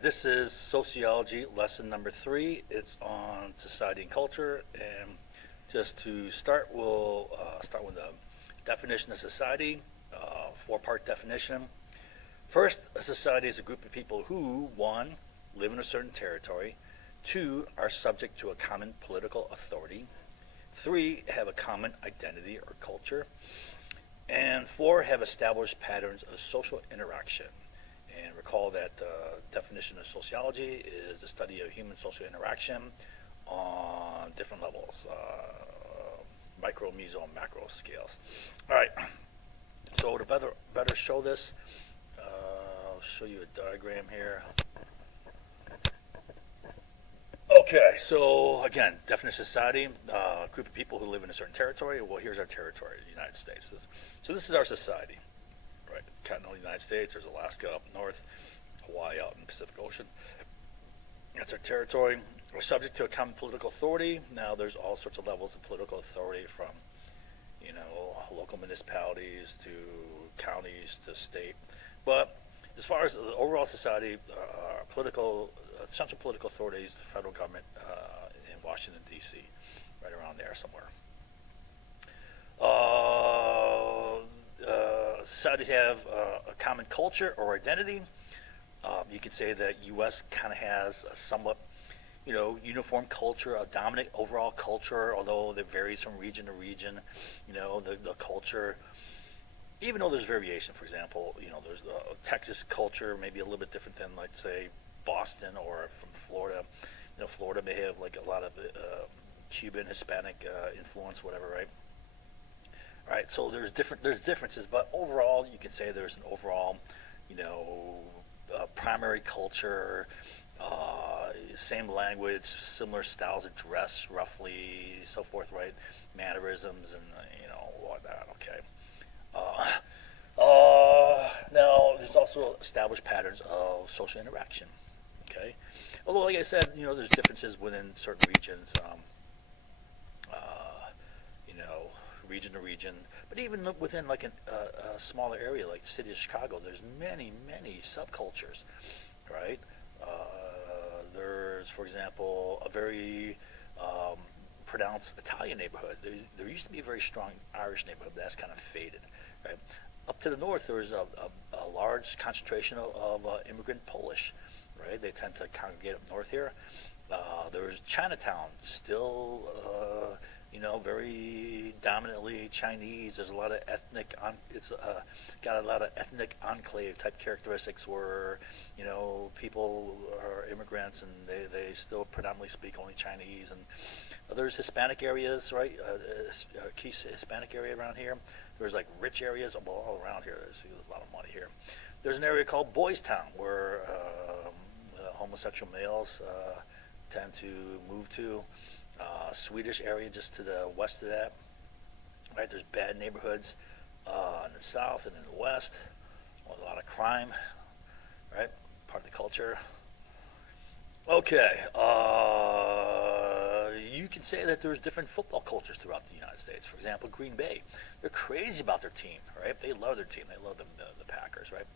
right, this is Sociology lesson number 3. It's on society and culture. And just to start, we'll start with the definition of society, 4-part definition. First, a society is a group of people who, 1, live in a certain territory, 2, are subject to a common political authority, 3, have a common identity or culture, and 4, have established patterns of social interaction. And recall that the definition of sociology is the study of human social interaction on different levels, micro, meso, and macro scales. All right, so to better show this, I'll show you a diagram here. Okay, so again, definition of society, a group of people who live in a certain territory. Well, here's our territory, the United States. So this is our society. Right, continental United States, there's Alaska up north, Hawaii out in the Pacific Ocean. That's our territory. We're subject to a common political authority. Now there's all sorts of levels of political authority, from local municipalities to counties to state. But as far as the overall society, central political authorities, the federal government in Washington, D.C., right around there somewhere. Societies have a common culture or identity. You could say that U.S. kind of has a somewhat, uniform culture, a dominant overall culture, although it varies from region to region. The culture, even though there's variation. For example, there's the Texas culture, maybe a little bit different than, let's say, Boston or from Florida. Florida may have like a lot of Cuban, Hispanic influence, whatever, right? All right, so there's differences, but overall, you can say there's an overall, primary culture, same language, similar styles of dress, roughly, so forth, right? Mannerisms and whatnot. Okay. Now there's also established patterns of social interaction. Okay. Although, like I said, there's differences within certain regions. Region to region, but even within like a smaller area like the city of Chicago, there's many subcultures, right? There's, for example, a very pronounced Italian neighborhood. There used to be a very strong Irish neighborhood, but that's kind of faded, right? Up to the north, there was a large concentration of immigrant Polish, right? They tend to congregate up north here. There's Chinatown, still very dominantly Chinese. There's a lot of ethnic. It's got a lot of ethnic enclave type characteristics where people are immigrants and they still predominantly speak only Chinese. And there's Hispanic areas, right? Key Hispanic area around here. There's like rich areas all around here. There's a lot of money here. There's an area called Boys Town where homosexual males tend to move to. Swedish area just to the west of that. Right, there's bad neighborhoods in the south and in the west. A lot of crime, right? Part of the culture. Okay, you can say that there's different football cultures throughout the United States. For example, Green Bay, they're crazy about their team, right? They love their team. They love the Packers, right?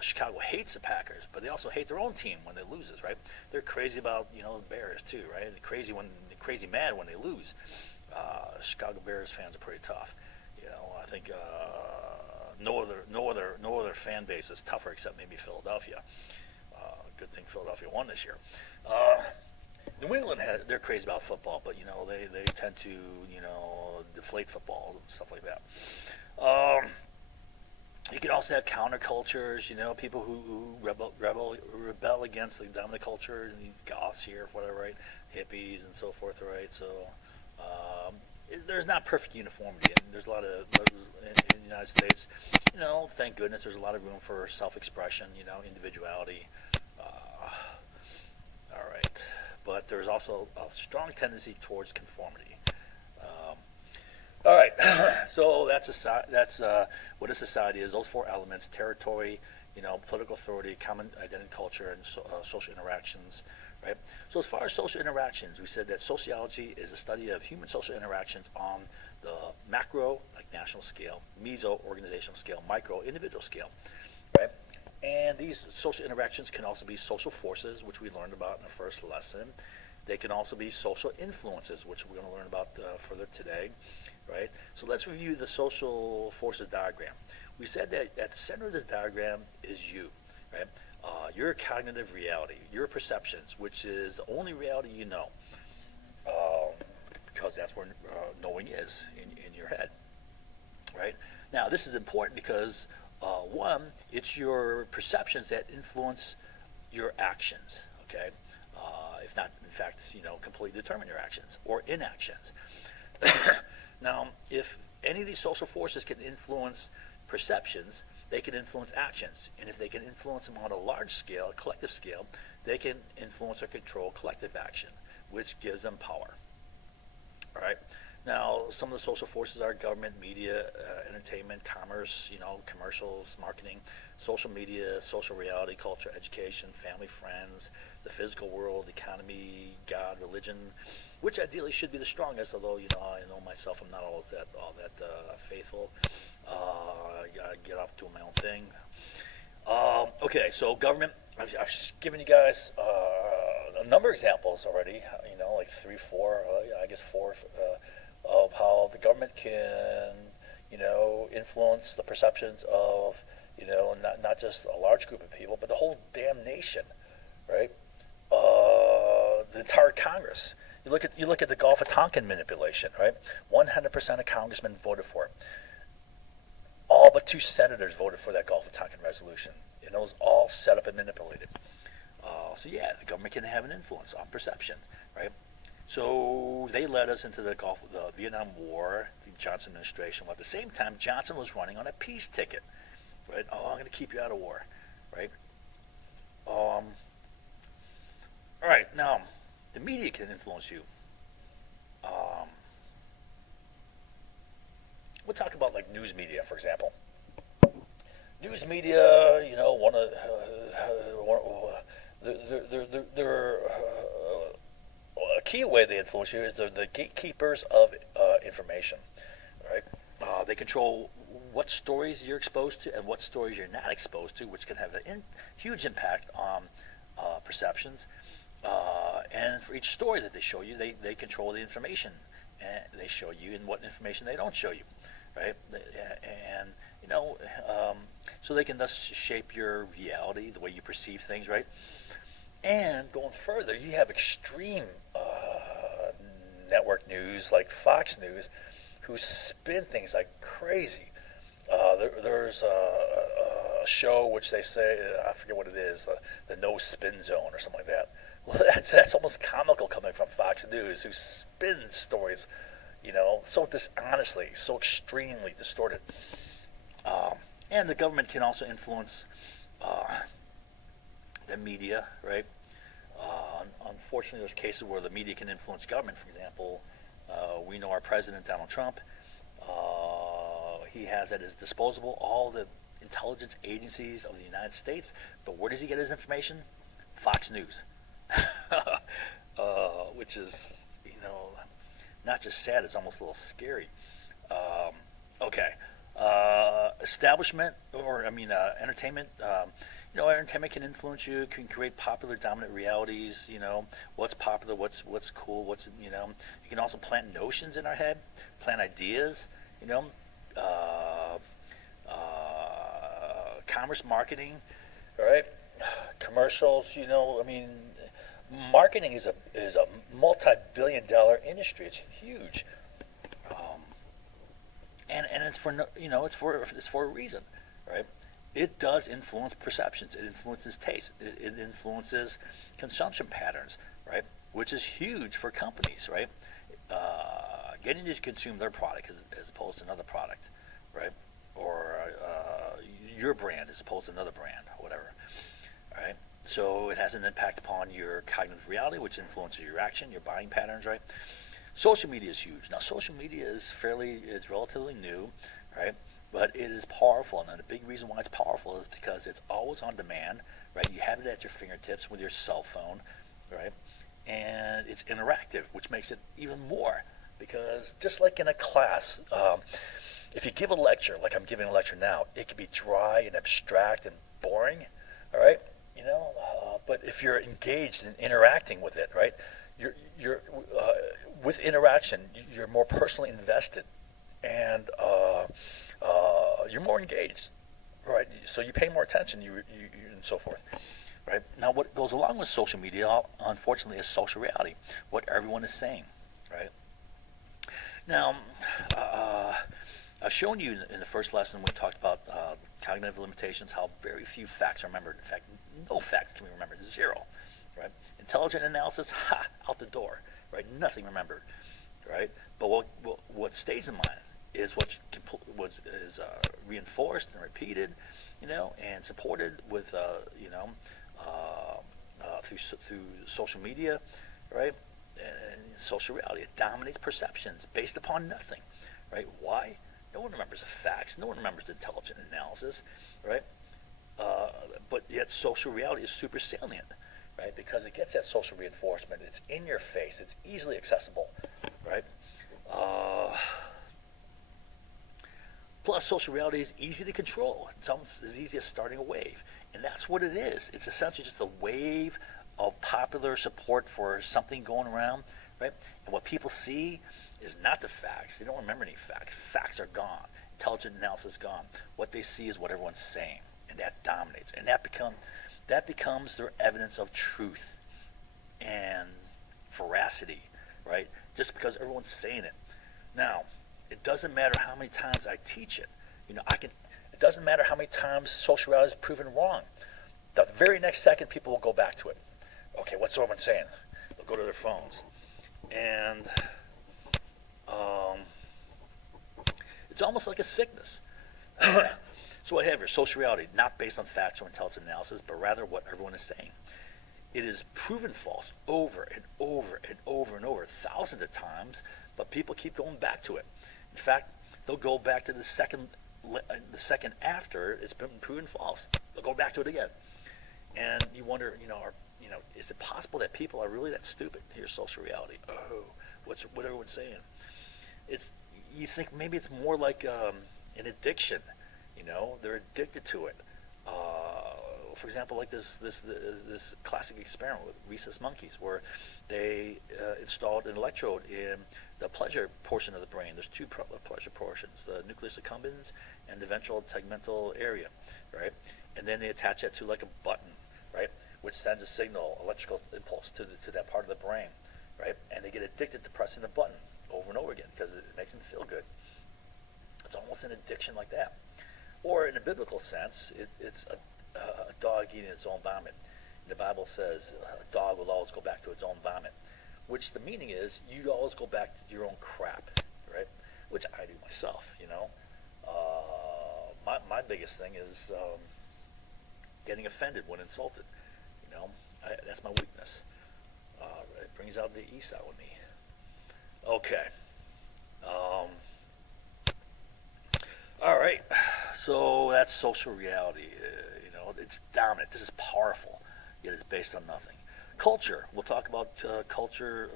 Chicago hates the Packers, but they also hate their own team when they loses, right? They're crazy about the Bears too, right? They're crazy mad when they lose. Chicago Bears fans are pretty tough. I think no other fan base is tougher except maybe Philadelphia. Good thing Philadelphia won this year. New England they're crazy about football, but they tend to deflate football and stuff like that. You can also have countercultures, people who rebel against the dominant culture, and these goths here, whatever, right? Hippies and so forth, right? So there's not perfect uniformity, and there's a lot of in the United States. Thank goodness, there's a lot of room for self-expression, individuality. All right, but there's also a strong tendency towards conformity. All right, so that's what a society is. Those 4 elements: territory, political authority, common identity, culture, and social interactions, right? So as far as social interactions, we said that sociology is a study of human social interactions on the macro, like national scale, meso, organizational scale, micro, individual scale, right? And And these social interactions can also be social forces, which we learned about in the first lesson. They can also be social influences, which we're going to learn about further today, right? So let's review the social forces diagram. We said that at the center of this diagram is you, right? Your cognitive reality, your perceptions, which is the only reality you know, because that's where knowing is in your head, right? Now, this is important because one, it's your perceptions that influence your actions, okay? If not, in fact, completely determine your actions or inactions. Now, if any of these social forces can influence perceptions, they can influence actions. And if they can influence them on a large scale, a collective scale, they can influence or control collective action, which gives them power. All right. Now, some of the social forces are government, media, entertainment, commerce, commercials, marketing, social media, social reality, culture, education, family, friends, the physical world, economy, God, religion, which ideally should be the strongest. Although I know myself, I'm not always all that faithful. I get off doing my own thing. Okay, so government. I've given you guys a number of examples already. Like 3, 4, I guess 4. Of how the government can, influence the perceptions of, not just a large group of people, but the whole damn nation, right? The entire Congress. You look at the Gulf of Tonkin manipulation, right? 100% of congressmen voted for it. All but 2 senators voted for that Gulf of Tonkin resolution, and it was all set up and manipulated. So yeah, the government can have an influence on perception, right? So they led us into the Vietnam War, the Johnson administration. While at the same time, Johnson was running on a peace ticket, right? Oh, I'm going to keep you out of war, right? All right, now the media can influence you. We'll talk about like news media, for example. News media, one of they're a key way they influence you is they're the gatekeepers of information, right? They control what stories you're exposed to and what stories you're not exposed to, which can have a huge impact on perceptions. And for each story that they show you, they control the information and they show you and what information they don't show you, right? And so they can thus shape your reality, the way you perceive things, right? And going further, you have extreme network news like Fox News, who spin things like crazy. There's a show which they say, I forget what it is, the no spin zone or something like that. Well, that's almost comical coming from Fox News, who spins stories, so dishonestly, so extremely distorted. And the government can also influence the media, right? Unfortunately, there's cases where the media can influence government. For example, we know our president, Donald Trump. He has at his disposal all the intelligence agencies of the United States. But where does he get his information? Fox News. Which is, not just sad, it's almost a little scary. Okay. Establishment, or entertainment. Entertainment can influence you, can create popular dominant realities, what's popular, what's cool, you can also plant notions in our head, plant ideas, commerce, marketing, all right, commercials, marketing is a multi-billion-dollar industry. It's huge. And it's for a reason, right? It does influence perceptions. It influences taste. It influences consumption patterns, right? Which is huge for companies, right? Getting you to consume their product as opposed to another product, right? Or your brand as opposed to another brand, or whatever, all right? So it has an impact upon your cognitive reality, which influences your action, your buying patterns, right? Social media is huge. Now, social media is relatively new, right? But it is powerful, and the big reason why it's powerful is because it's always on demand, right? You have it at your fingertips with your cell phone, right? And it's interactive, which makes it even more, because just like in a class, if you give a lecture, like I'm giving a lecture now, it can be dry and abstract and boring, if you're engaged in interacting with it, right, you're with interaction, you're more personally invested, and you're more engaged, right? So you pay more attention, and so forth, right? Now, what goes along with social media, unfortunately, is social reality, what everyone is saying, right? Now, I've shown you in the first lesson we talked about cognitive limitations, how very few facts are remembered. In fact, no facts can be remembered, zero, right? Intelligent analysis, out the door, right? Nothing remembered, right? But what stays in mind is what is reinforced and repeated, and supported with, through social media, right? And social reality. It dominates perceptions based upon nothing, right? Why? No one remembers the facts. No one remembers the intelligent analysis, right? But yet social reality is super salient, right? Because it gets that social reinforcement. It's in your face. It's easily accessible, right? Plus, social reality is easy to control. It's almost as easy as starting a wave. And that's what it is. It's essentially just a wave of popular support for something going around, right? And what people see is not the facts. They don't remember any facts. Facts are gone. Intelligent analysis is gone. What they see is what everyone's saying, and that dominates. And that becomes their evidence of truth and veracity, right? Just because everyone's saying it. Now, it doesn't matter how many times I teach it. It doesn't matter how many times social reality is proven wrong. The very next second, people will go back to it. Okay, what's everyone saying? They'll go to their phones. And it's almost like a sickness. So I have here social reality, not based on facts or intelligent analysis, but rather what everyone is saying. It is proven false over and over and over and over, thousands of times, but people keep going back to it. In fact, they'll go back to the second after it's been proven false. They'll go back to it again. And you wonder, is it possible that people are really that stupid? Here's social reality. Oh, what everyone's saying. You think maybe it's more like an addiction. They're addicted to it. For example, like this classic experiment with rhesus monkeys, where they installed an electrode in the pleasure portion of the brain. There's two pleasure portions: the nucleus accumbens and the ventral tegmental area, right? And then they attach that to like a button, right, which sends a signal, electrical impulse to that part of the brain, right? And they get addicted to pressing the button over and over again because it makes them feel good. It's almost an addiction like that. Or in a biblical sense, it's a dog eating its own vomit. The Bible says a dog will always go back to its own vomit, which the meaning is you always go back to your own crap, right? Which I do myself, My biggest thing is getting offended when insulted. That's my weakness. It brings out the Esau in me. Okay. All right. So that's social reality. It's dominant. This is powerful, yet it's based on nothing. Culture. We'll talk about culture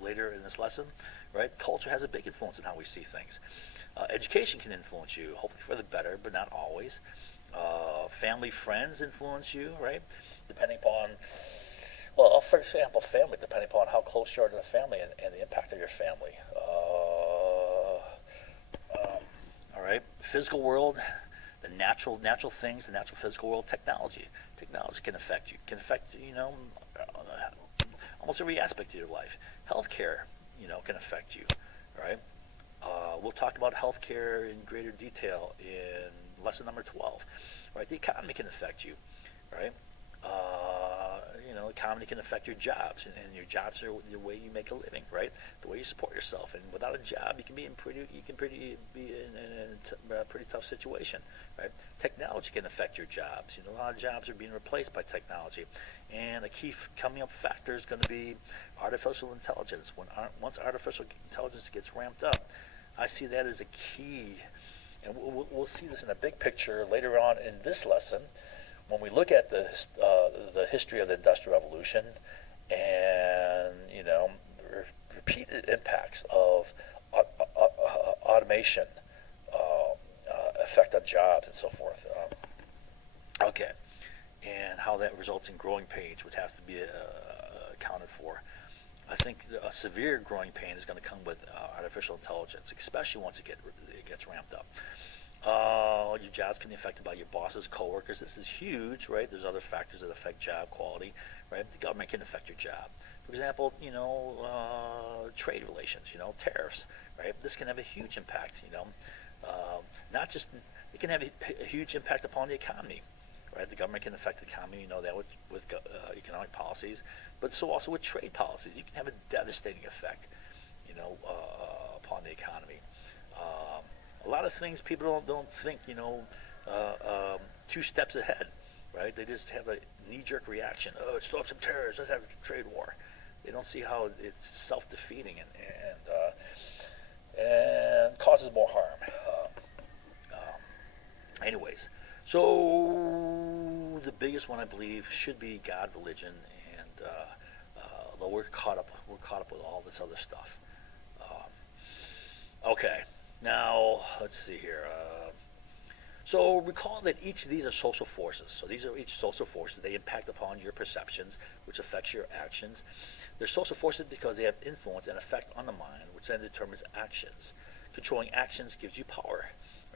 later in this lesson, right? Culture has a big influence on how we see things. Education can influence you, hopefully for the better, but not always. Family, friends influence you, right? Depending upon, for example, family, depending upon how close you are to the family and the impact of your family. All right, physical world, the natural things, the natural physical world, technology. Technology can affect you. Can affect, almost every aspect of your life. Healthcare, can affect you, right? We'll talk about healthcare in greater detail in lesson number 12, right? The economy can affect you, right? Economy can affect your jobs, and your jobs are the way you make a living, right? The way you support yourself. And without a job, you can be in a pretty tough situation, right? Technology can affect your jobs. A lot of jobs are being replaced by technology, and a key coming up factor is going to be artificial intelligence. Once artificial intelligence gets ramped up, I see that as a key, and we'll see this in a big picture later on in this lesson. When we look at the history of the Industrial Revolution and repeated impacts of automation, effect on jobs and so forth. Okay, and how that results in growing pains, which has to be accounted for. I think a severe growing pain is going to come with artificial intelligence, especially once it gets ramped up. Your jobs can be affected by your bosses, coworkers. This is huge, right? There's other factors that affect job quality, right? The government can affect your job. For example, trade relations, tariffs, right? This can have a huge impact, not just, it can have a huge impact upon the economy, right? The government can affect the economy, that with economic policies, but so also with trade policies. You can have a devastating effect, upon the economy. A lot of things people don't think, 2 steps ahead, right? They just have a knee-jerk reaction. Oh, let's throw up some tariffs. Let's have a trade war. They don't see how it's self-defeating and causes more harm. Anyways, so the biggest one I believe should be God, religion, and though we're caught up with all this other stuff. Okay, now let's see here. So recall that each of these are social forces. So these are each social forces. They impact upon your perceptions, which affects your actions. They're social forces because they have influence and effect on the mind, which then determines actions. Controlling actions gives you power,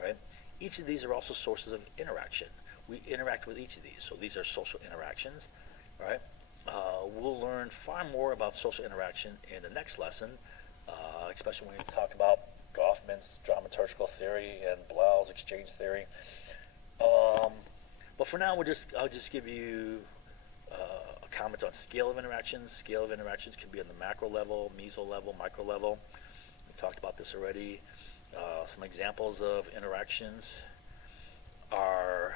right? Each of these are also sources of interaction. We interact with each of these. So these are social interactions, right? We'll learn far more about social interaction in the next lesson, especially when we talk about Goffman's dramaturgical theory and Blau's exchange theory. But for now, I'll just give you a comment on scale of interactions. Scale of interactions can be on the macro level, meso level, micro level. We talked about this already. Some examples of interactions are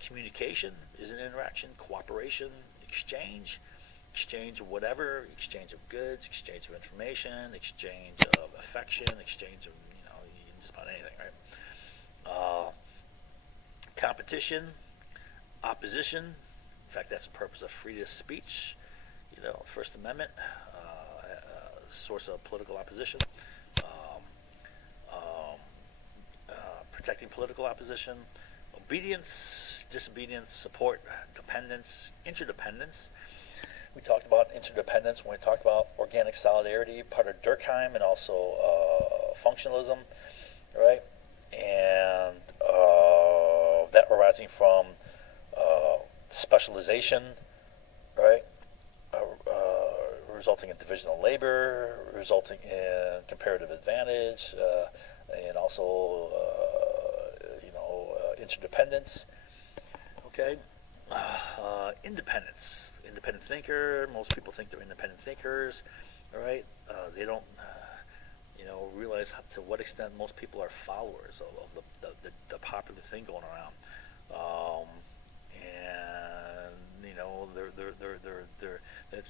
communication is an interaction, cooperation, exchange of whatever, exchange of goods, exchange of information, exchange of affection, exchange of, just about anything, right? Competition, opposition. In fact, that's the purpose of freedom of speech, First Amendment, source of political opposition. Protecting political opposition, obedience, disobedience, support, dependence, interdependence. We talked about interdependence when we talked about organic solidarity, part of Durkheim, and also functionalism, right? And that arising from specialization, right? Resulting in division of labor, resulting in comparative advantage, and also interdependence. Okay. Independence. Independent thinker. Most people think they're independent thinkers. All right. They don't, realize to what extent most people are followers of the popular thing going around. And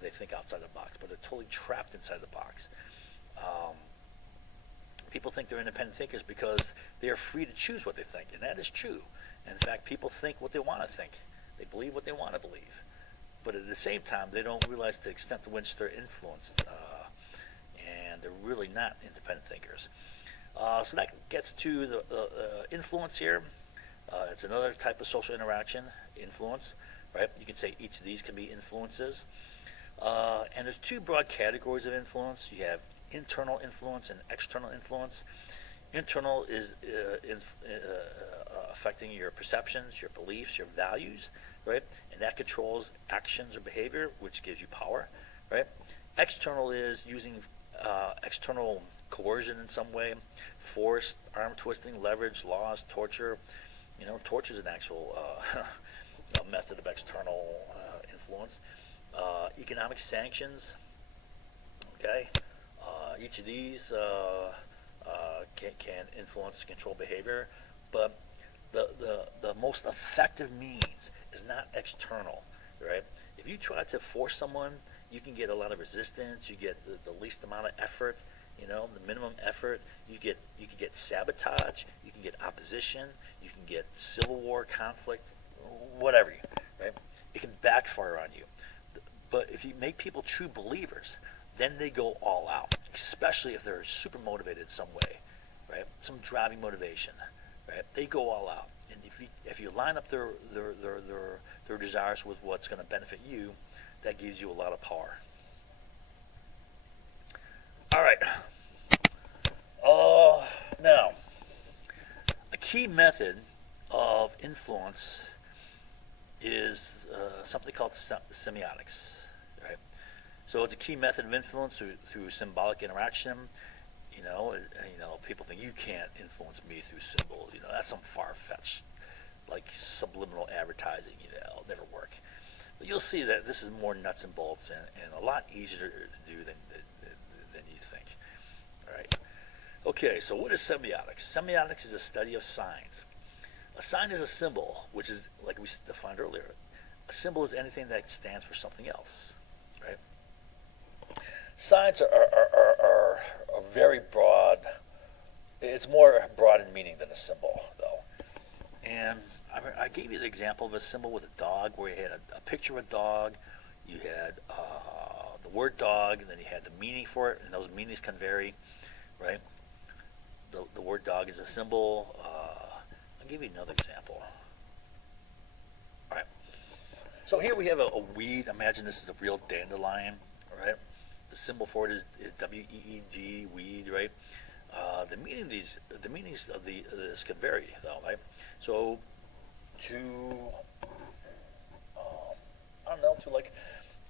they think outside the box, but they're totally trapped inside the box. People think they're independent thinkers because they are free to choose what they think, and that is true. And in fact, people think what they want to think. They believe what they want to believe. But at the same time, they don't realize the extent to which they're influenced, and they're really not independent thinkers. So that gets to the influence here. It's another type of social interaction, influence, right? You can say each of these can be influences. And there's 2 broad categories of influence. You have internal influence and external influence. Internal is affecting your perceptions, your beliefs, your values, right? And that controls actions or behavior, which gives you power, right? External is using external coercion in some way, force, arm twisting, leverage, laws, torture. Torture is an actual a method of external influence. Economic sanctions, okay? Each of these can influence control behavior, but the most effective means is not external, right? If you try to force someone, you can get a lot of resistance. You get the least amount of effort, the minimum effort. You can get sabotage. You can get opposition. You can get civil war, conflict, whatever, right? It can backfire on you. But if you make people true believers, then they go all out, especially if they're super motivated in some way, right? Some driving motivation, right? They go all out. And if you line up their desires with what's going to benefit you, that gives you a lot of power. All right. Now, a key method of influence is something called semiotics, right? So it's a key method of influence through symbolic interaction. People think you can't influence me through symbols. That's some far-fetched, like subliminal advertising. It'll never work. But you'll see that this is more nuts and bolts and a lot easier to do than you think. All right. Okay. So what is semiotics? Semiotics is a study of signs. A sign is a symbol, which is like we defined earlier. A symbol is anything that stands for something else, right? Signs are very broad. It's more broad in meaning than a symbol, though. And I gave you the example of a symbol with a dog, where you had a picture of a dog, you had the word dog, and then you had the meaning for it, and those meanings can vary, right? The word dog is a symbol. I'll give you another example. All right. So here we have a weed. Imagine this is a real dandelion, right? The symbol for it is WEED, weed, right? The meanings of this can vary, though, right? So to to like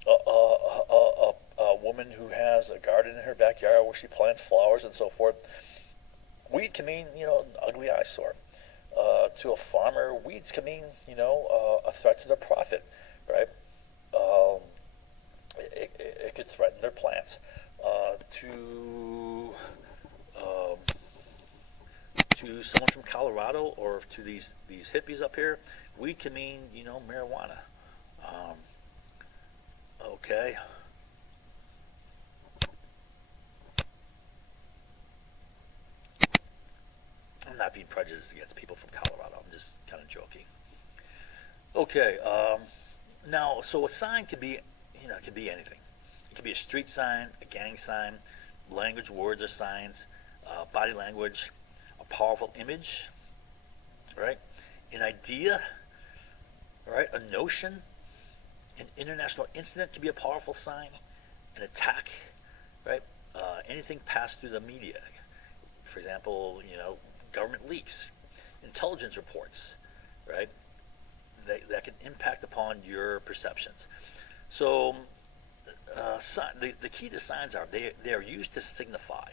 a woman who has a garden in her backyard where she plants flowers and so forth, weed can mean ugly eyesore. To a farmer, weeds can mean a threat to their profit, right? It could threaten their plants. To someone from Colorado or to these hippies up here, weed can mean marijuana. Okay. I'm not being prejudiced against people from Colorado. I'm just kind of joking. Okay. Now, so a sign could be, it could be anything. It could be a street sign, a gang sign, language, words, or signs, body language, a powerful image, right? An idea, right? A notion, an international incident could be a powerful sign. An attack, right? Anything passed through the media. For example, government leaks, intelligence reports, right? That can impact upon your perceptions. So the key to signs are they are used to signify,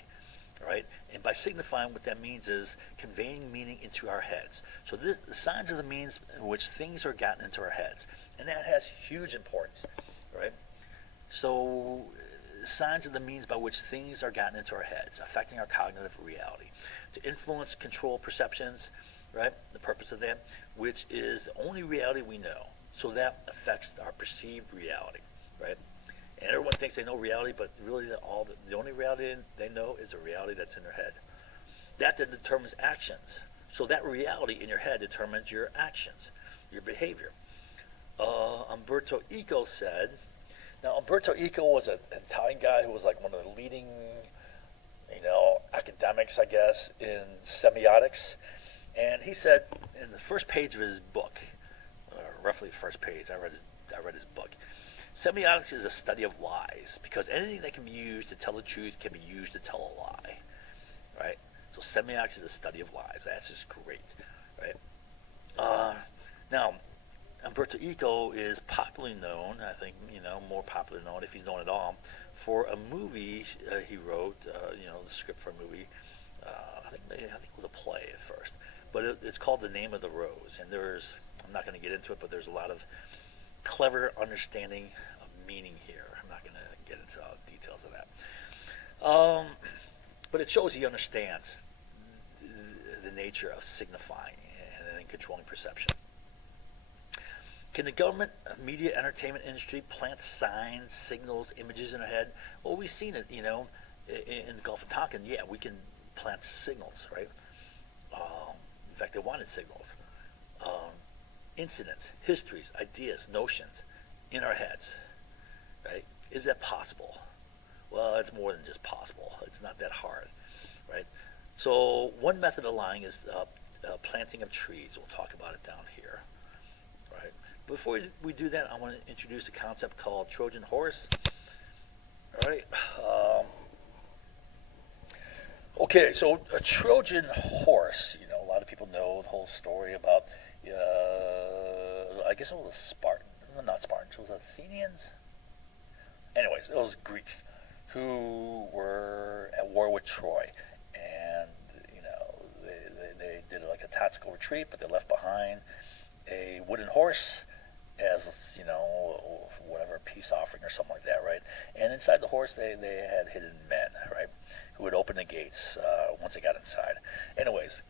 right? And by signifying, what that means is conveying meaning into our heads. So the signs are the means in which things are gotten into our heads, and that has huge importance, right? So signs are the means by which things are gotten into our heads, affecting our cognitive reality. To influence, control perceptions, right? The purpose of that, which is the only reality we know. So that affects our perceived reality, right? And everyone thinks they know reality, but really the only reality they know is the reality that's in their head. That then determines actions. So that reality in your head determines your actions, your behavior. Umberto Eco said, now Umberto Eco was an Italian guy who was like one of the leading, academics, I guess, in semiotics. And he said in the first page of his book, roughly the first page, I read his book, semiotics is a study of lies, because anything that can be used to tell the truth can be used to tell a lie, right? So semiotics is a study of lies. That's just great, right? Now, Umberto Eco is popularly known, I think, more popularly known, if he's known at all, for a movie he wrote, the script for a movie. I think it was a play at first, but it's called The Name of the Rose. And I'm not going to get into it, but there's a lot of clever understanding of meaning here. I'm not going to get into all the details of that. But it shows he understands the nature of signifying and controlling perception. Can the government, media, entertainment industry plant signs, signals, images in our head? Well, we've seen it, in the Gulf of Tonkin. Yeah, we can plant signals, right? In fact, they wanted signals. Incidents, histories, ideas, notions in our heads, right? Is that possible? Well, it's more than just possible. It's not that hard, right? So one method of lying is planting of trees. We'll talk about it down here. Right. Before we do that, I want to introduce a concept called Trojan horse. All right. Okay, so a Trojan horse. A lot of people know the whole story about. I guess it was Spartan. Well, not Spartans. It was Athenians. Anyways, it was Greeks who were at war with Troy, and they did like a tactical retreat, but they left behind a wooden horse as whatever peace offering or something like that, right? And inside the horse, they had hidden men, right, who would open the gates once they got inside. Anyways,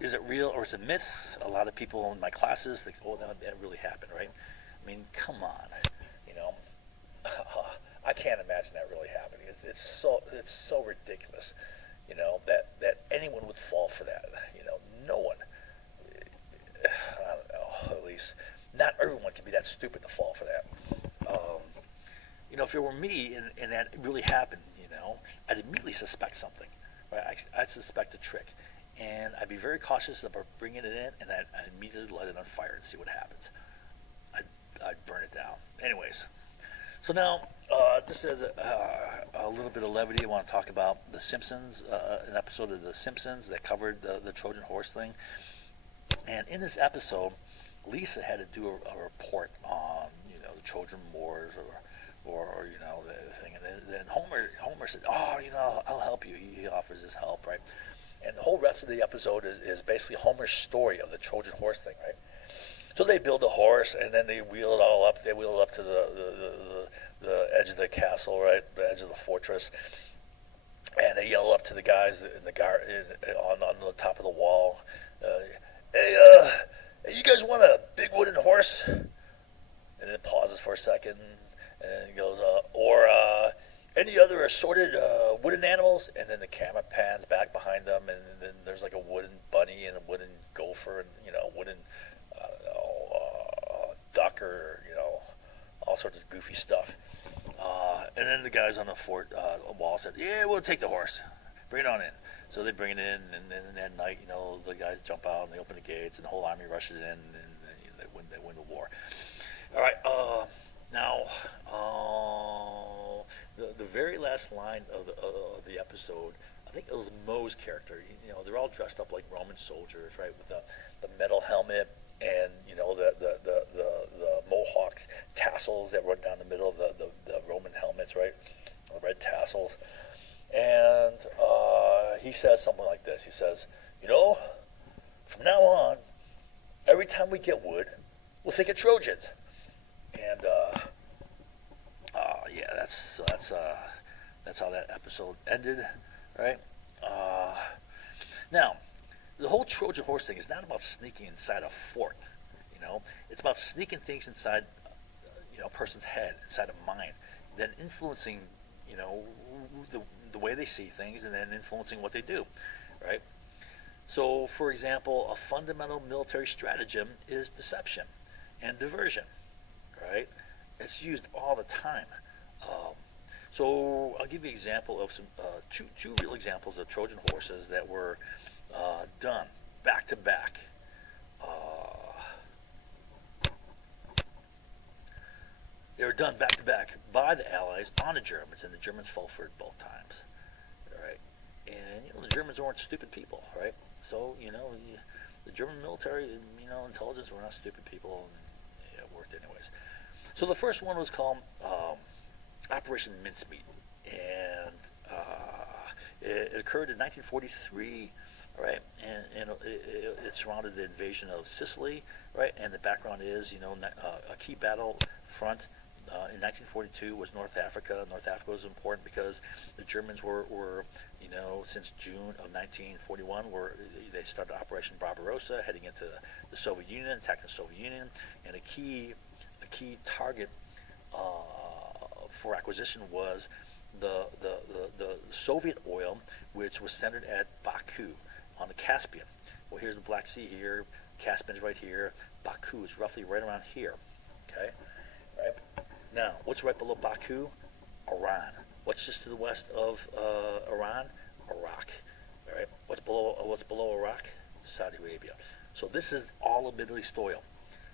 is it real or is it myth? A lot of people in my classes think, oh, that really happened, right? I mean, come on, I can't imagine that really happening. It's so ridiculous, that anyone would fall for that. No one. I don't know. At least not everyone can be that stupid to fall for that. If it were me and that really happened, I'd immediately suspect something. Right? I'd suspect a trick, and I'd be very cautious about bringing it in, and I'd immediately light it on fire and see what happens. I'd burn it down. Anyways, so now just as a little bit of levity, I want to talk about The Simpsons, an episode of The Simpsons that covered the Trojan horse thing. And in this episode, Lisa had to do a report on the Trojan Wars or the thing, and then Homer said, oh, I'll help you. He offers his help, right? And the whole rest of the episode is basically Homer's story of the Trojan horse thing, right? So they build a horse, and then they wheel it all up. They wheel it up to the edge of the castle, right, the edge of the fortress, and they yell up to the guys in the on the top of the wall. Hey, you guys want a big wooden horse? And it pauses for a second, and it goes, or any other assorted wooden animals? And then the camera pans back behind them, and then there's like a wooden bunny and a wooden gopher and a wooden duck or all sorts of goofy stuff. And then the guys on the fort wall said, "Yeah, we'll take the horse. Bring it on in." So they bring it in, and then at night, the guys jump out and they open the gates, and the whole army rushes in, and they win the war. All right. Now, the very last line of the episode, I think it was Moe's character. They're all dressed up like Roman soldiers, right, with the metal helmet and the mohawk tassels that run down the middle of the Roman helmets, right, the red tassels. And he says something like this. He says, from now on, every time we get wood, we'll think of Trojans. And yeah, that's how that episode ended, right? Now, the whole Trojan horse thing is not about sneaking inside a fort. It's about sneaking things inside, a person's head, inside a mind, then influencing, the way they see things, and then influencing what they do, right? So, for example, a fundamental military stratagem is deception and diversion, right? It's used all the time. So I'll give you an example of some two real examples of Trojan horses that were done back to back. They were done back to back by the Allies on the Germans, and the Germans fell for it both times, right? And the Germans weren't stupid people, right? So the German military, intelligence were not stupid people, and it worked anyways. So the first one was called Operation Mincemeat, and it occurred in 1943, right? And it surrounded the invasion of Sicily, right? And the background is, a key battle front in 1942 was North Africa. North Africa was important because the Germans were since June of 1941, they started Operation Barbarossa, heading into the Soviet Union, attacking the Soviet Union, and a key target for acquisition was the Soviet oil, which was centered at Baku on the Caspian. Well, here's the Black Sea here, Caspian's right here, Baku is roughly right around here. Okay, right. Now, what's right below Baku? Iran. What's just to the west of Iran? Iraq. All right, what's below Iraq? Saudi Arabia. So this is all of Middle East oil.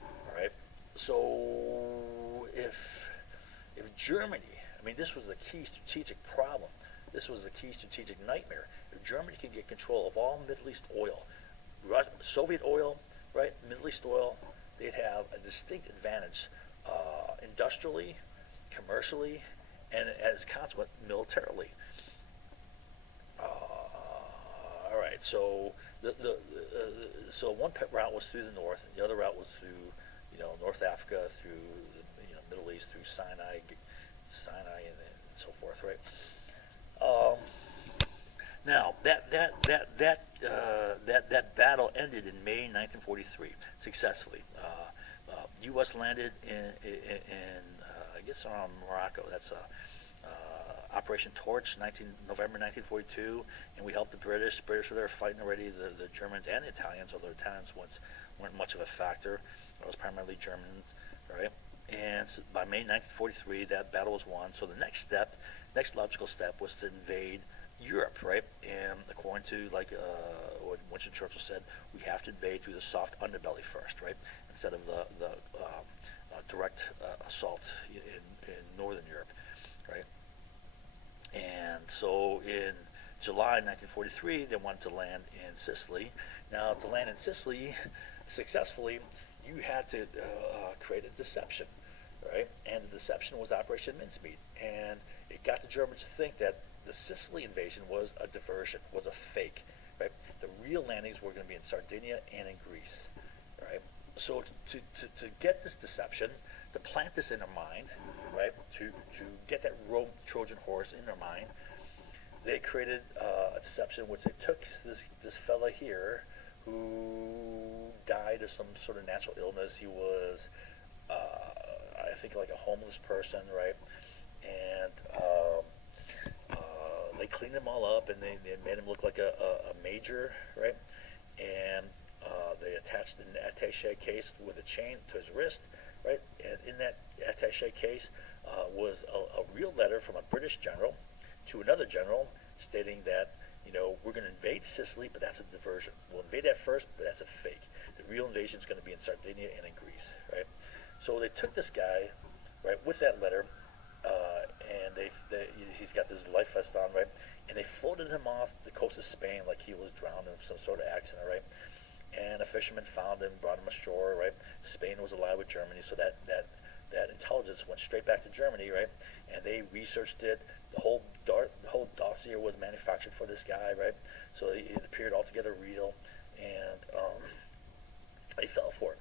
All right. So if Germany, I mean, this was the key strategic problem. This was the key strategic nightmare. If Germany could get control of all Middle East oil, Soviet oil, right, Middle East oil, they'd have a distinct advantage industrially, commercially, and as a consequence, militarily. All right, so so one route was through the north, and the other route was through, North Africa, through Middle East, through Sinai, and so forth, right? Um, Now that battle ended in May 1943 successfully. U.S. landed in I guess around Morocco. That's Operation Torch, November 1942, and we helped the British. British were there fighting already. The Germans and the Italians, although the Italians weren't much of a factor. It was primarily Germans, right? And so by May 1943, that battle was won. So the next logical step was to invade Europe, right? And according to what Winston Churchill said, we have to invade through the soft underbelly first, right? Instead of the direct assault in Northern Europe, right? And so in July 1943, they wanted to land in Sicily. Now, to land in Sicily successfully, you had to create a deception, right? And the deception was Operation Mincemeat. And it got the Germans to think that the Sicily invasion was a diversion, was a fake, right? The real landings were going to be in Sardinia and in Greece, right? So to get this deception, to plant this in their mind, right? To get that Rome Trojan horse in their mind, they created a deception which they took this fella here who died of some sort of natural illness. He was, I think, like a homeless person, right? And they cleaned him all up, and they made him look like a major, right? And they attached an attaché case with a chain to his wrist, right? And in that attaché case was a real letter from a British general to another general stating that, we're going to invade Sicily, but that's a diversion. We'll invade that first, but that's a fake. The real invasion is going to be in Sardinia and in Greece, right? So they took this guy, right, with that letter, and he's got this life vest on, right? And they floated him off the coast of Spain like he was drowned in some sort of accident, right? And a fisherman found him, brought him ashore, right? Spain was allied with Germany, so that intelligence went straight back to Germany, right? And they researched it. The whole dossier was manufactured for this guy, right? So it appeared altogether real, and they fell for it,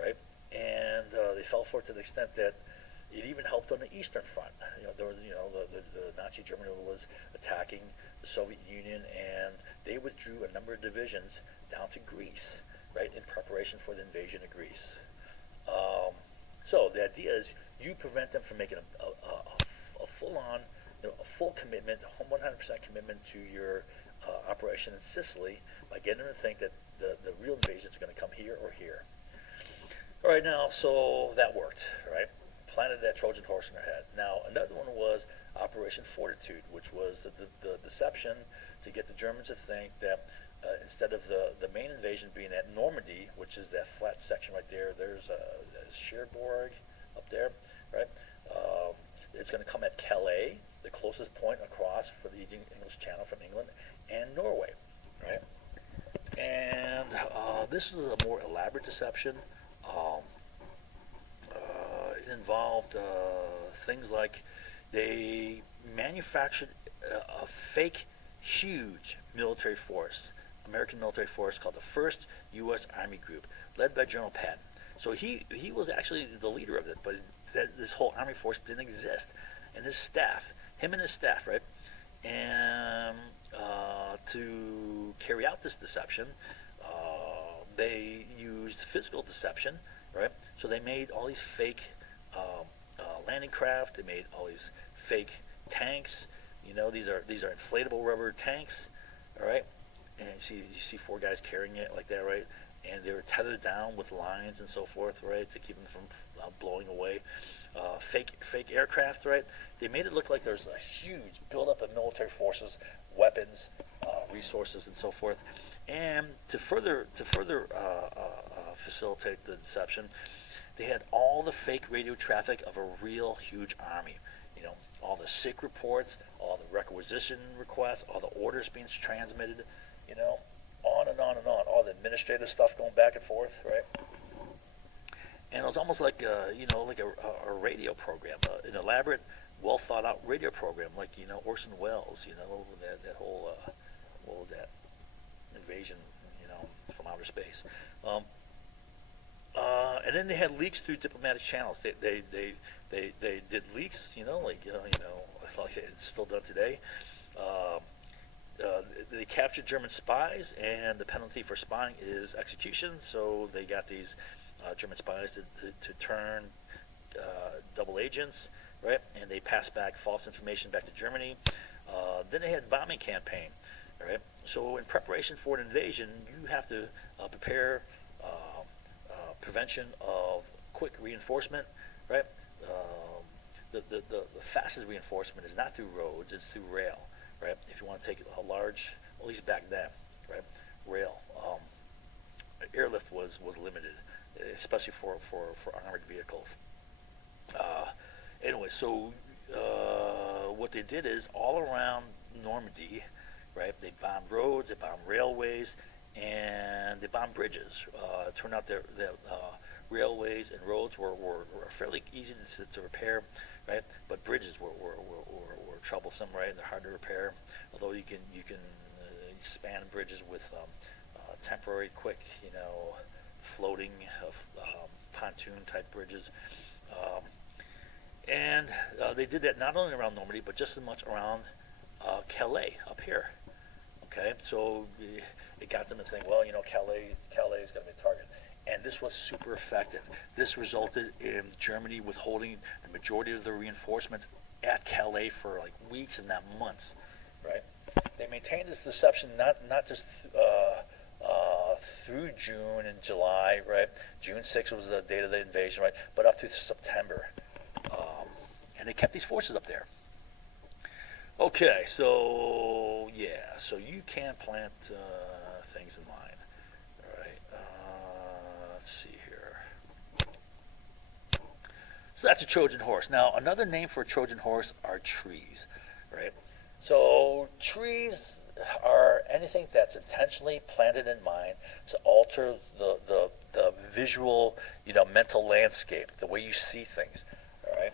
right? And they fell for it to the extent that it even helped on the Eastern Front. There was, the Nazi Germany was attacking the Soviet Union, and they withdrew a number of divisions down to Greece, right, in preparation for the invasion of Greece. So the idea is you prevent them from making a full-on, a full commitment, 100% commitment to your operation in Sicily by getting them to think that the real invasion is going to come here or here. All right, now, so that worked, right? Planted that Trojan horse in their head. Now, another one was Operation Fortitude, which was the deception to get the Germans to think that instead of the main invasion being at Normandy, which is that flat section right there, there's Cherbourg up there, right? It's going to come at Calais, the closest point across for the English Channel from England, and Norway, right? And this is a more elaborate deception. It involved things like they manufactured a fake, huge military force, American military force called the 1st U.S. Army Group, led by General Patton. So he was actually the leader of it, but this whole army force didn't exist. And his staff, him and his staff, right? And to carry out this deception, they used physical deception, right? So they made all these fake landing craft. They made all these fake tanks. These are inflatable rubber tanks, all right? And you see 4 guys carrying it like that, right? And they were tethered down with lines and so forth, right, to keep them from blowing away. Fake aircraft, right? They made it look like there's a huge buildup of military forces, weapons, resources and so forth. And to further facilitate the deception, they had all the fake radio traffic of a real huge army. You know, all the sick reports, all the requisition requests, all the orders being transmitted. You know, on and on and on. All the administrative stuff going back and forth, right? And it was almost like a radio program, an elaborate, well thought out radio program, like Orson Welles, that whole what was that invasion, from outer space. And then they had leaks through diplomatic channels. They did leaks, like it's still done today. They captured German spies, and the penalty for spying is execution. So they got these German spies to turn double agents, right? And they passed back false information back to Germany. Then they had bombing campaign, right? So in preparation for an invasion, you have to prepare prevention of quick reinforcement, right? The fastest reinforcement is not through roads, it's through rail, right? If you want to take a large, at least back then, right? Rail. Airlift was limited, especially for armored vehicles. Anyway, so what they did is all around Normandy, right? They bombed roads, they bombed railways, and they bombed bridges. It turned out that railways and roads were fairly easy to repair, right? But bridges were troublesome, right? They're hard to repair. Although you can span bridges with temporary, quick, floating pontoon type bridges. And they did that not only around Normandy, but just as much around Calais up here. Okay, so it got them to think, well, Calais is going to be a target. And this was super effective. This resulted in Germany withholding the majority of their reinforcements at Calais for like weeks and not months, right? They maintained this deception not just through June and July, right? June 6th was the date of the invasion, right? But up to September. And they kept these forces up there. Okay, so yeah, so you can plant things in mind. All right, let's see here. So that's a Trojan horse. Now, another name for a Trojan horse are trees, right? So trees are anything that's intentionally planted in mind to alter the visual, mental landscape, the way you see things, all right?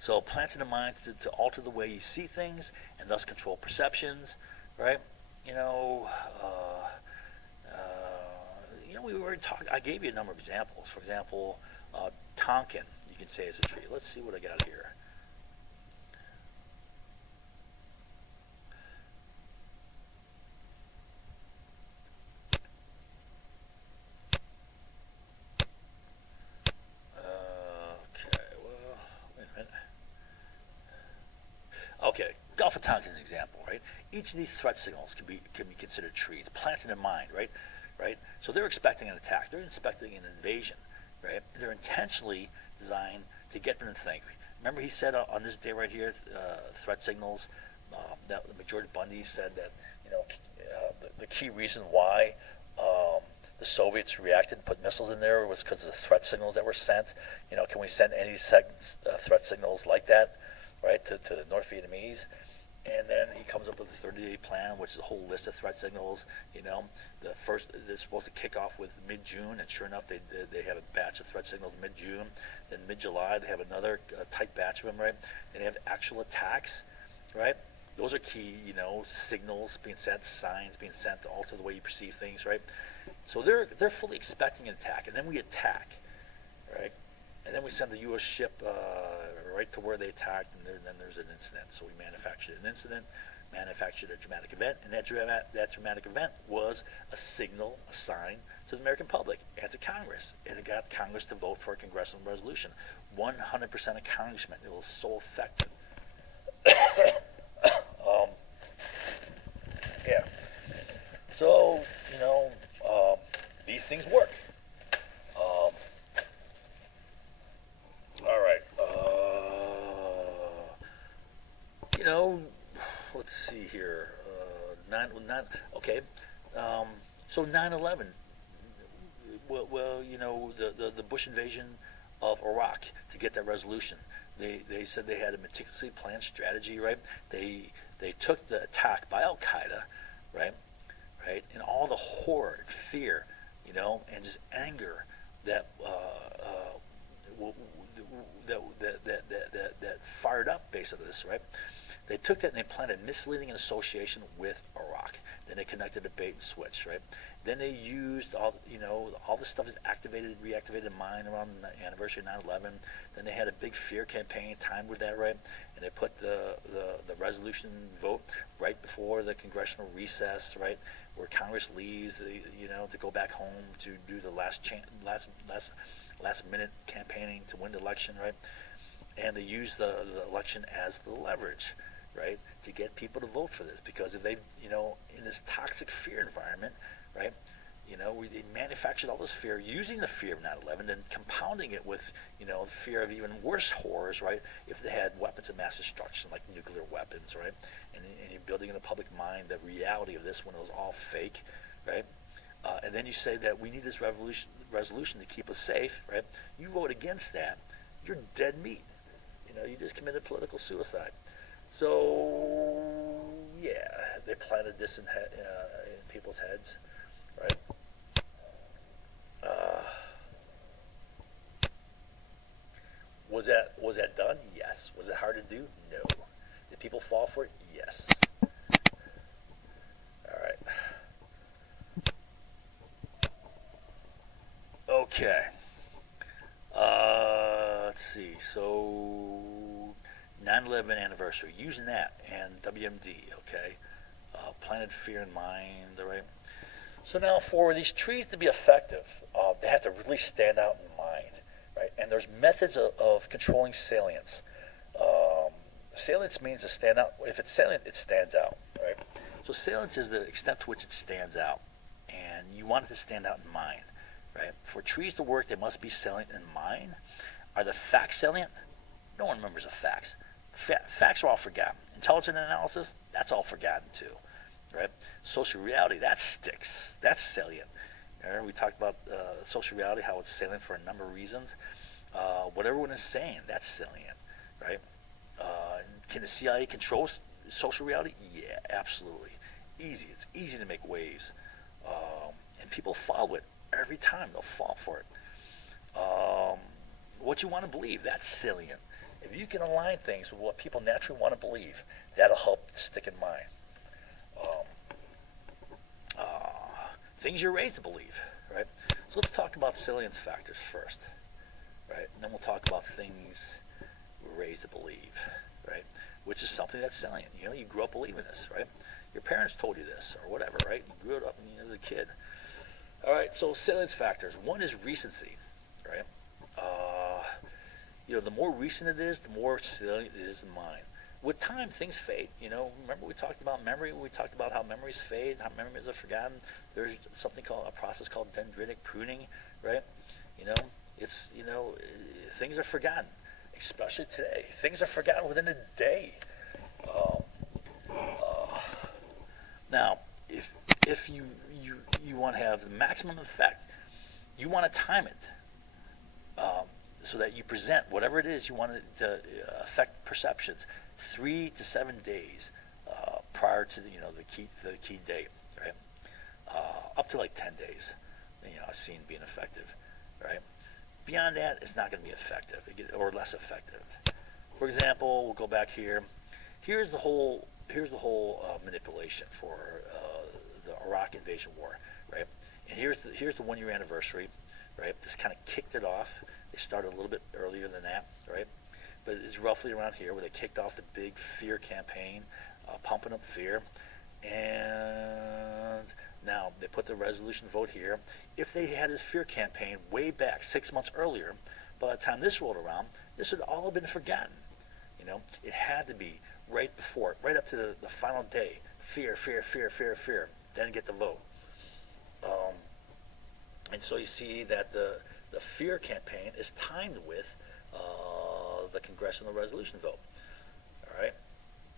So planted in mind to alter the way you see things and thus control perceptions, right? We already talked. I gave you a number of examples. For example, Tonkin, you can say is a tree. Let's see what I got here. Okay, Gulf of Tonkin is an example, right? Each of these threat signals can be considered trees, planted in mind, right? So they're expecting an attack. They're expecting an invasion, right? They're intentionally designed to get them to think. Remember, he said on this day right here, threat signals. That George Bundy said that the key reason why the Soviets reacted and put missiles in there was because of the threat signals that were sent. Can we send any threat signals like that? Right, to the North Vietnamese, and then he comes up with a 30-day plan, which is a whole list of threat signals. The first, they're supposed to kick off with mid-June, and sure enough, they have a batch of threat signals mid-June. Then mid-July, they have another tight batch of them, right? Then they have actual attacks, right? Those are key, signals being sent, signs being sent to alter the way you perceive things, right? So they're fully expecting an attack, and then we attack, right? And then we send the U.S. ship right to where they attacked, and then there's an incident. So we manufactured an incident, manufactured a dramatic event, and that dramatic event was a signal, a sign to the American public and to Congress. And it got Congress to vote for a congressional resolution. 100% of congressmen. It was so effective. Yeah. So, these things work. All right. Let's see here. okay, um, so 9/11. Well, the Bush invasion of Iraq to get that resolution. They said they had a meticulously planned strategy, right? They took the attack by Al Qaeda, right, and all the horror and fear, and just anger that that fired up based on this, right? They took that and they planted misleading association with Iraq. Then they connected a bait and switch, right? Then they used all the stuff is reactivated mind around the anniversary of 9/11. Then they had a big fear campaign timed with that, right? And they put the resolution vote right before the congressional recess, right, where Congress leaves, to go back home to do the last minute campaigning to win the election, right? And they use the election as the leverage, right, to get people to vote for this. Because if they, in this toxic fear environment, right, they manufactured all this fear using the fear of 9/11, then compounding it with, the fear of even worse horrors, right, if they had weapons of mass destruction like nuclear weapons, right, and you're building in the public mind the reality of this when it was all fake, right. And then you say that we need this resolution to keep us safe, right? You vote against that, you're dead meat. You just committed political suicide. So, yeah, they planted this in people's heads, right? Was that done? Yes. Was it hard to do? No. Did people fall for it? Yes. All right. Okay. Let's see. So 9/11 anniversary, using that and WMD. Okay. Planted fear in mind. Right. So now for these trees to be effective, they have to really stand out in mind. Right. And there's methods of controlling salience. Salience means to stand out. If it's salient, it stands out. Right. So salience is the extent to which it stands out, and you want it to stand out in mind. Right? For trees to work, they must be salient in mind. Are the facts salient? No one remembers the facts. Facts are all forgotten. Intelligent analysis, that's all forgotten too. Right? Social reality, that sticks. That's salient. Right? We talked about social reality, how it's salient for a number of reasons. What everyone is saying, that's salient. Right? Can the CIA control social reality? Yeah, absolutely. Easy. It's easy to make waves. And people follow it. Every time they'll fall for it. What you want to believe, that's salient. If you can align things with what people naturally want to believe, that'll help stick in mind. Things you're raised to believe, right? So let's talk about salience factors first, right? And then we'll talk about things we're raised to believe, right? Which is something that's salient. You grew up believing this, right? Your parents told you this, or whatever, right? You grew it up as a kid. All right, so salience factors. One is recency, right? The more recent it is, the more salient it is in mind. With time, things fade. Remember we talked about memory. We talked about how memories fade, how memories are forgotten. There's something called a process called dendritic pruning, right? It's things are forgotten, especially today. Things are forgotten within a day. Now, if you want to have the maximum effect, you want to time it so that you present whatever it is you want it to affect perceptions 3 to 7 days prior to the key date, right? Up to like 10 days, I've seen being effective, right? Beyond that, it's not going to be effective or less effective. For example, we'll go back here. Here's the whole manipulation for the Iraq invasion war, right? And here's the 1 year anniversary, right? This kind of kicked it off. They started a little bit earlier than that, right? But it's roughly around here where they kicked off the big fear campaign, pumping up fear. And now they put the resolution vote here. If they had this fear campaign way back 6 months earlier, by the time this rolled around, this had all been forgotten. It had to be right before, right up to the final day. Fear, fear, fear, fear, fear. Then get the vote. And so you see that the fear campaign is timed with the congressional resolution vote. All right.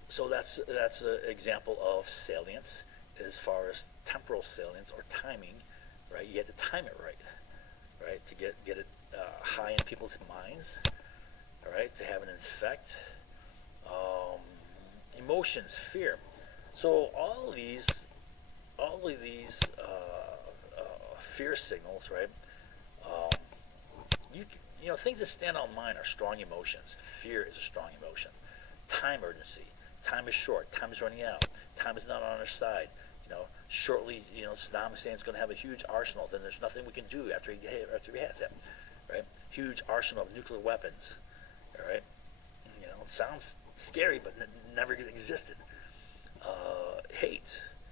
So that's an example of salience. as far as temporal salience or timing, right? You have to time it right, to get it high in people's minds, all right, to have an effect. Emotions, fear. So all of these fear signals, right? Um, you know, things that stand out in mind are strong emotions. Fear is a strong emotion. Time urgency. Time is short. Time is running out. Time is not on our side. You know, shortly, you know, Saddam Hussein's going to have a huge arsenal. Then there's nothing we can do after he has it, right? Huge arsenal of nuclear weapons. All right. You know, it sounds scary, but never existed.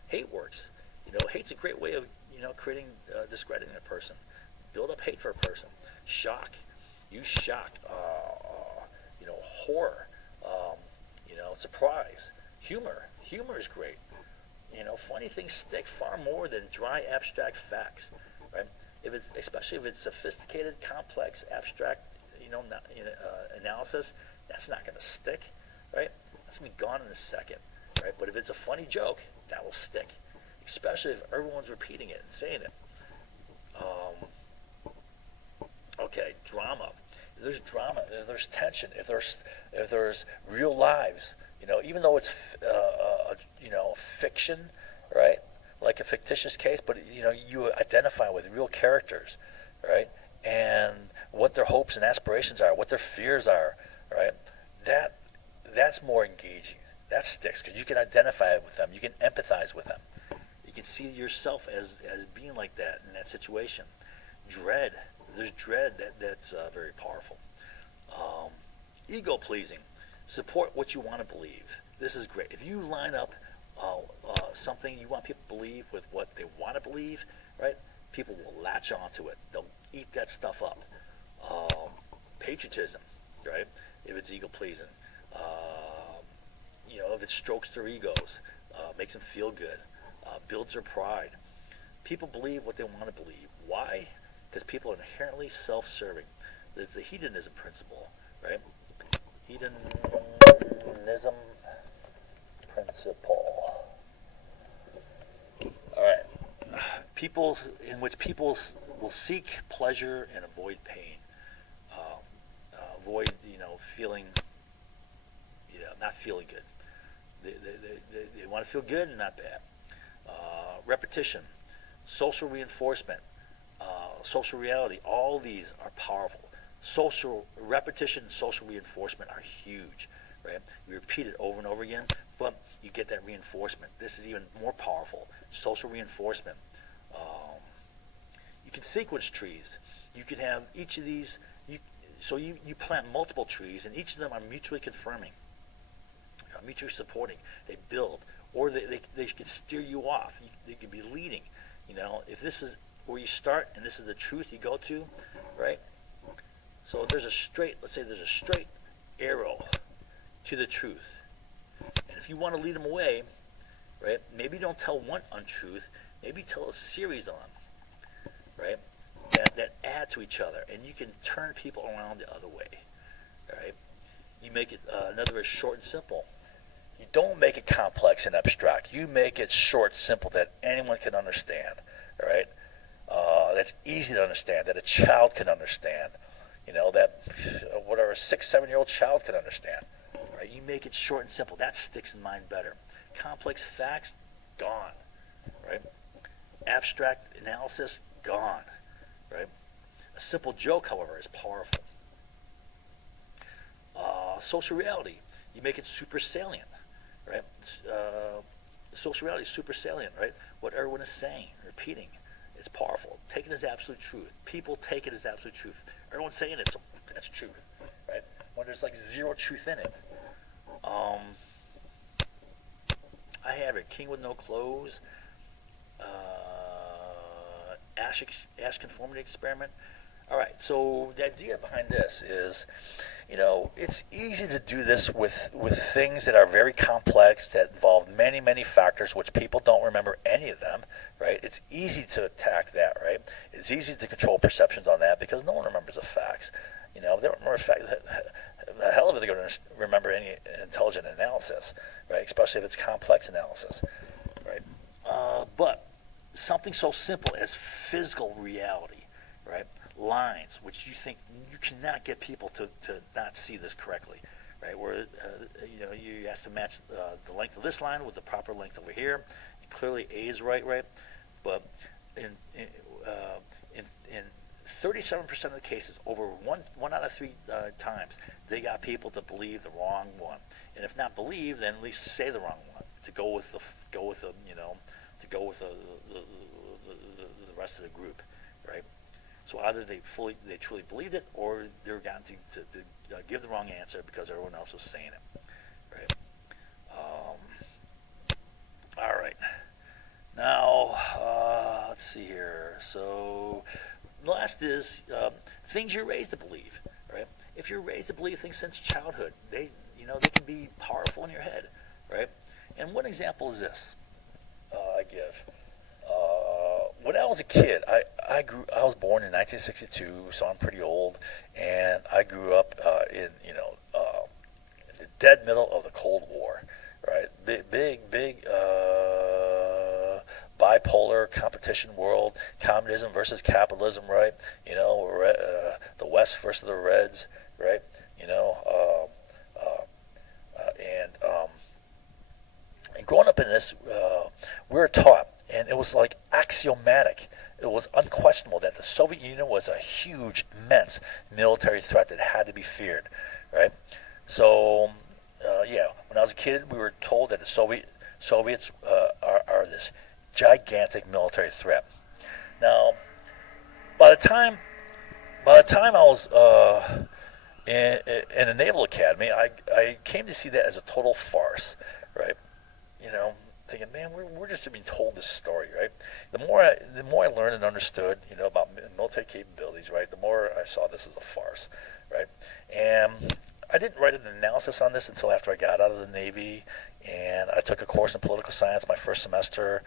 Hate works. You know, hate's a great way of, you know, creating discrediting a person. Build up hate for a person. Shock. Use shock. You know, horror. You know, surprise. Humor is great. You know, funny things stick far more than dry abstract facts, right? Especially if it's sophisticated, complex, abstract, you know, analysis, that's not going to stick, right? That's going to be gone in a second, right? But if it's a funny joke, that will stick, especially if everyone's repeating it and saying it. Okay, drama. If there's drama, if there's tension, if there's real lives, you know, even though it's you know, fiction, right? Like a fictitious case, but you know, you identify with real characters, right? And what their hopes and aspirations are, what their fears are, right? That's more engaging. That sticks because you can identify with them, you can empathize with them, you can see yourself as being like that in that situation. Dread. There's dread that's very powerful. Ego pleasing. Support what you want to believe. This is great. If you line up something you want people to believe with what they want to believe, right? People will latch onto it. They'll eat that stuff up. Patriotism, right? If it's ego pleasing, you know, if it strokes their egos, makes them feel good, builds their pride. People believe what they want to believe. Why? Because people are inherently self-serving. There's the hedonism principle, right? Hedonism principle. All right. People in which people will seek pleasure and avoid pain. Avoid, you know, feeling, you know, not feeling good. They want to feel good and not bad. Repetition, social reinforcement, social reality. All these are powerful. Social repetition and social reinforcement are huge, right? You repeat it over and over again, but you get that reinforcement. This is even more powerful. Social reinforcement. You can sequence trees. You can have each of these. So you plant multiple trees, and each of them are mutually confirming, mutually supporting. They build, or they can steer you off. They can be leading. You know, if this is where you start and this is the truth you go to, right? So there's a straight, let's say there's a straight arrow to the truth. And if you want to lead them away, right, maybe don't tell one untruth, maybe tell a series of them, right, that add to each other, and you can turn people around the other way, right? You make it, in other words, short and simple. You don't make it complex and abstract. You make it short, simple, that anyone can understand, all right? That's easy to understand, that a child can understand, you know, that whatever a 6-7-year-old child can understand, right? You make it short and simple. That sticks in mind better. Complex facts, gone, right? Abstract analysis, gone, right? A simple joke, however, is powerful. Social reality, you make it super salient, right? Social reality is super salient, right? What everyone is saying, repeating, it's powerful. Take it as absolute truth. People take it as absolute truth. Everyone's saying it, so that's truth, right? When there's like zero truth in it. I have it, king with no clothes, Ash conformity experiment. All right, so the idea behind this is, you know, it's easy to do this with things that are very complex, that involve many, many factors, which people don't remember any of them, right? It's easy to attack that, right? It's easy to control perceptions on that because no one remembers the facts. You know, they don't remember facts. The hell of it, they're going to remember any intelligent analysis, right? Especially if it's complex analysis, right? But something so simple as physical reality, right? Lines, which you think you cannot get people to not see this correctly, right? Where you have to match the length of this line with the proper length over here. And clearly, A is right, but in in, in 37% of the cases, over one out of three times, they got people to believe the wrong one, and if not believe, then at least say the wrong one to go with the rest of the group, right? So either they truly believed it, or they're going to give the wrong answer because everyone else was saying it, right? All right. Now, let's see here. So, last is things you're raised to believe, right? If you're raised to believe things since childhood, they can be powerful in your head, right? And one example is this. I give. When I was a kid, I was born in 1962, so I'm pretty old, and I grew up in the dead middle of the Cold War, right? Big bipolar competition world, communism versus capitalism, right? The West versus the Reds, right? And growing up in this, we were taught, and it was like axiomatic. It was unquestionable that the Soviet Union was a huge, immense military threat that had to be feared, right? So, when I was a kid, we were told that the Soviets are this gigantic military threat. Now, by the time I was in a naval academy, I came to see that as a total farce, right? Thinking, man, we're just being told this story, right? The more I learned and understood, about military capabilities, right, the more I saw this as a farce, right? And I didn't write an analysis on this until after I got out of the Navy, and I took a course in political science my first semester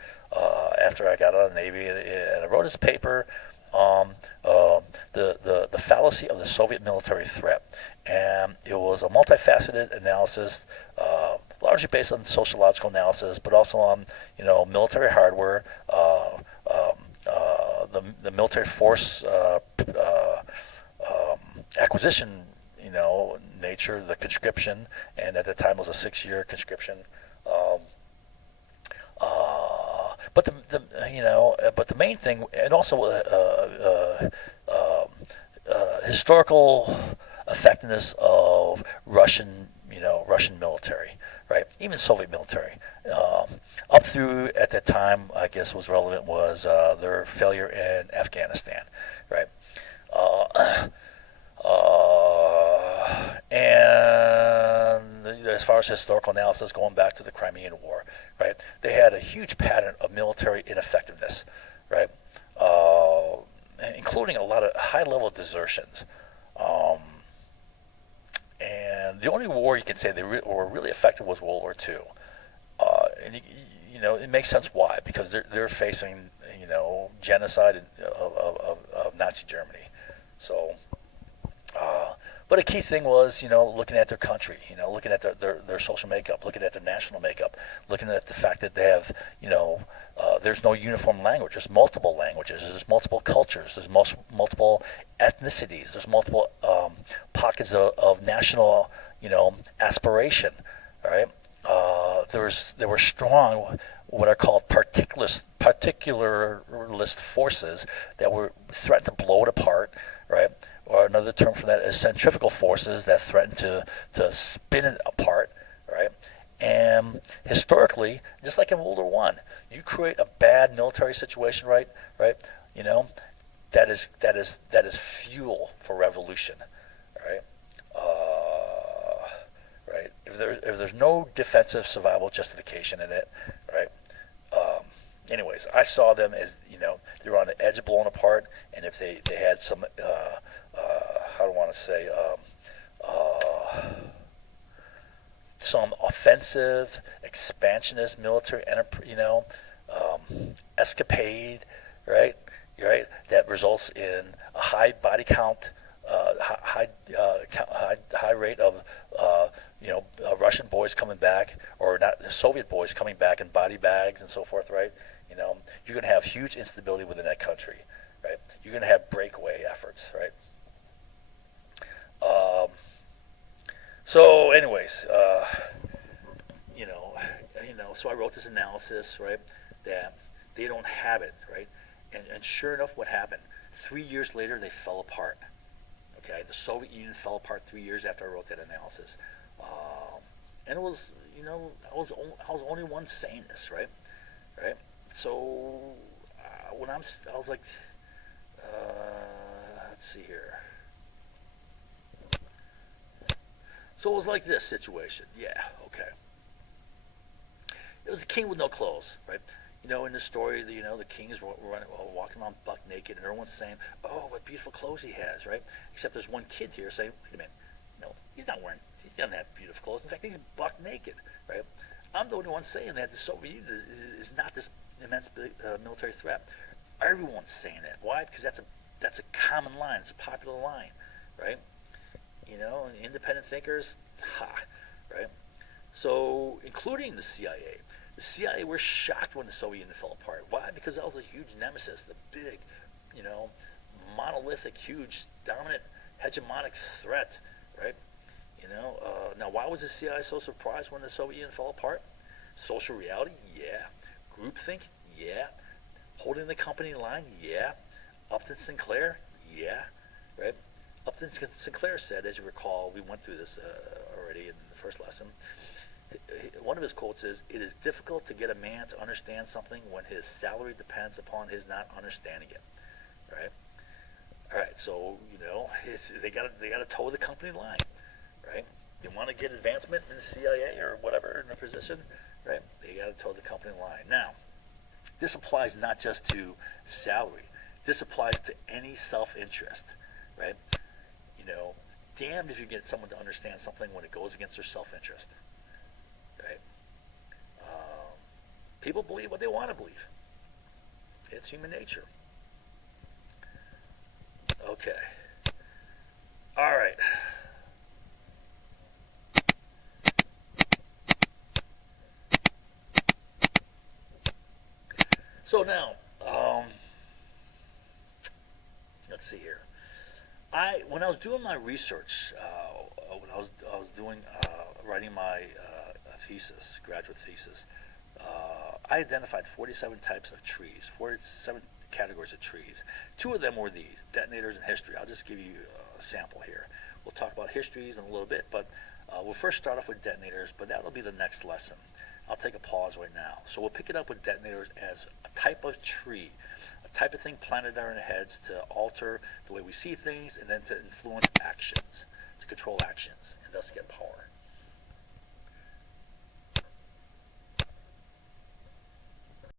after I got out of the Navy, and I wrote this paper on the fallacy of the Soviet military threat, and it was a multifaceted analysis, largely based on sociological analysis, but also on military hardware, the military force acquisition, nature, the conscription, and at the time it was a 6-year conscription. But the main thing, and also historical effectiveness of Russian military, right? Even Soviet military. Up through at that time, I guess was relevant was their failure in Afghanistan, right? And as far as historical analysis, going back to the Crimean War, right? They had a huge pattern of military ineffectiveness, right? Including a lot of high-level desertions. And the only war you can say they were really effective was World War II. And it makes sense why, because they're facing genocide of Nazi Germany. So, but a key thing was looking at their country, looking at their social makeup, looking at their national makeup, looking at the fact that they have there's no uniform language. There's multiple languages. There's multiple cultures. There's multiple ethnicities. There's multiple pockets of national aspiration. All right. There were strong, what are called particularist forces that were threatened to blow it apart, right? Or another term for that is centrifugal forces that threaten to spin it apart, right? And historically, just like in World War One, you create a bad military situation, right? That is fuel for revolution, right? Right. If there's no defensive survival justification in it, right? Anyways, I saw them as they were on the edge of blowing apart, and if they had some how do I want to say some offensive, expansionist military escapade, right? That results in a high body count, high rate of Russian boys coming back, or not Soviet boys coming back in body bags and so forth, right? You're going to have huge instability within that country, right? You're going to have breakaway efforts, right? Um, so, anyways, you know, so I wrote this analysis, right? That they don't have it, right? And sure enough, what happened? 3 years later, they fell apart. Okay, the Soviet Union fell apart 3 years after I wrote that analysis, and it was, I was only one saying this, right? Right. So I was like, let's see here. So it was like this situation. Yeah. Okay. It was a king with no clothes, right? In the story, the king is walking around buck naked, and everyone's saying, "Oh, what beautiful clothes he has!" Right? Except there's one kid here saying, "Wait a minute, no, he's not wearing. He doesn't have beautiful clothes. In fact, he's buck naked." Right? I'm the only one saying that the Soviet Union is not this immense military threat. Everyone's saying that. Why? Because that's a common line. It's a popular line, right? Independent thinkers, right? So, including the CIA. The CIA were shocked when the Soviet Union fell apart. Why? Because that was a huge nemesis, the big, monolithic, huge, dominant, hegemonic threat, right? Now why was the CIA so surprised when the Soviet Union fell apart? Social reality, yeah. Groupthink, yeah. Holding the company line, yeah. Upton Sinclair, yeah. Right? Upton Sinclair said, as you recall, we went through this already in the first lesson. One of his quotes is, "It is difficult to get a man to understand something when his salary depends upon his not understanding it." Right? All right. So they got to toe the company line, right? They want to get advancement in the CIA or whatever in the position, right? They got to toe the company line. Now, this applies not just to salary. This applies to any self-interest, right? Damned if you get someone to understand something when it goes against their self-interest. Right? People believe what they want to believe. It's human nature. Okay. All right. So now, let's see here. When I was doing my research, when I was doing writing my thesis, graduate thesis, I identified 47 types of trees, 47 categories of trees. Two of them were these, detonators and history. I'll just give you a sample here. We'll talk about histories in a little bit, but we'll first start off with detonators, but that'll be the next lesson. I'll take a pause right now. So we'll pick it up with detonators as a type of tree, a type of thing planted in our heads to alter the way we see things and then to influence actions, to control actions, and thus get power.